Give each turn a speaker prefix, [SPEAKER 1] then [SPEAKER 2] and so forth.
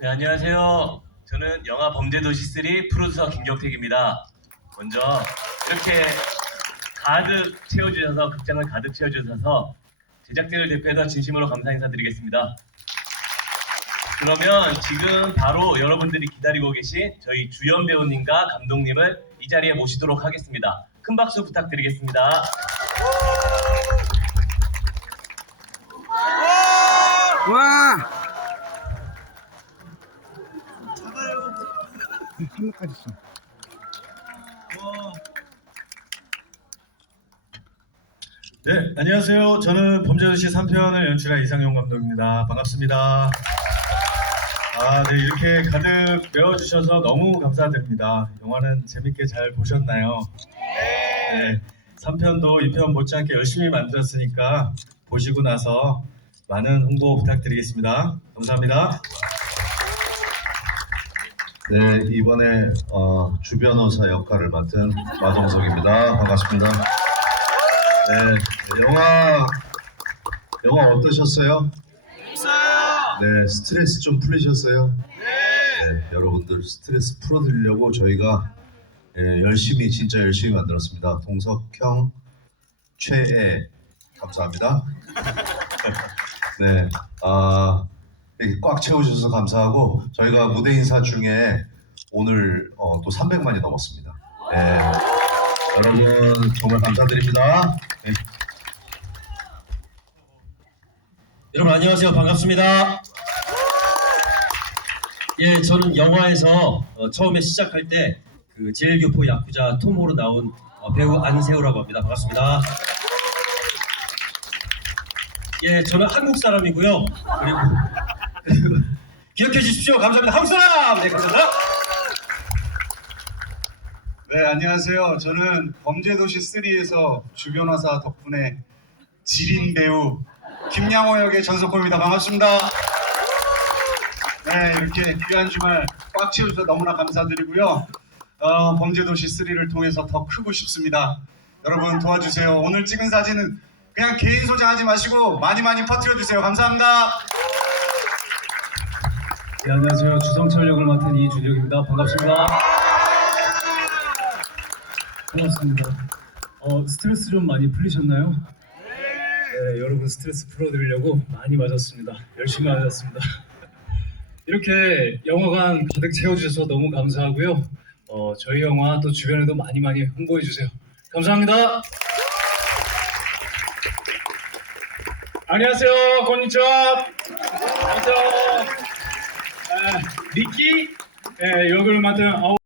[SPEAKER 1] 네, 안녕하세요. 저는 영화 범죄도시 3 프로듀서 김경택입니다. 먼저 이렇게 가득 채워주셔서 극장을 가득 채워주셔서 제작진을 대표해서 진심으로 감사 인사드리겠습니다. 그러면 지금 바로 여러분들이 기다리고 계신 저희 주연 배우님과 감독님을 이 자리에 모시도록 하겠습니다. 큰 박수 부탁드리겠습니다.
[SPEAKER 2] 와! 한번까지 있어.
[SPEAKER 3] 네, 안녕하세요. 저는 범죄도시 3편을 연출한 이상용 감독입니다. 반갑습니다. 아, 네, 이렇게 가득 메워주셔서 너무 감사드립니다. 영화는 재밌게 잘 보셨나요? 네. 3편도 2편 못지않게 열심히 만들었으니까 보시고 나서 많은 홍보 부탁드리겠습니다. 감사합니다.
[SPEAKER 4] 네, 이번에 어, 주변호사 역할을 맡은 마동석입니다. 반갑습니다. 네, 영화 영화 어떠셨어요? 네, 스트레스 좀 풀리셨어요? 네. 여러분들 스트레스 풀어드리려고 저희가 예, 열심히 진짜 열심히 만들었습니다. 동석형 최애 감사합니다. 네, 아 이렇게 꽉 채워주셔서 감사하고 저희가 무대 인사 중에 오늘 어, 또 300만이 넘었습니다. 네, 여러분 정말 감사드립니다. 네.
[SPEAKER 5] 여러분 안녕하세요 반갑습니다. 예 저는 영화에서 어, 처음에 시작할 때 그 제일교포 야쿠자 토모로 나온 어, 배우 안세호라고 합니다 반갑습니다. 예 저는 한국 사람이고요 그리고 기억해 주십시오 감사합니다 한국 사람 네 감사합니다.
[SPEAKER 6] 네, 안녕하세요. 저는 범죄도시 3에서 주변화사 덕분에 지린 배우 김양호 역의 전석호입니다. 반갑습니다. 네, 이렇게 귀한 주말 꽉 채워주셔서 너무나 감사드리고요. 어, 범죄도시 3를 통해서 더 크고 싶습니다. 여러분 도와주세요. 오늘 찍은 사진은 그냥 개인 소장하지 마시고 많이 많이 퍼뜨려 주세요. 감사합니다.
[SPEAKER 7] 네, 안녕하세요. 주성철 역을 맡은 이준혁입니다. 반갑습니다. 고맙습니다. 어, 스트레스 좀 많이 풀리셨나요? 네, 여러분 스트레스 풀어드리려고 많이 맞았습니다. 열심히 맞았습니다. 이렇게 영화관 가득 채워주셔서 너무 감사하고요. 어, 저희 영화 또 주변에도 많이 많이 홍보해 주세요. 감사합니다. 안녕하세요. 건니치와. 안녕하세요. 아, 미키 예, 역을 맡은 아우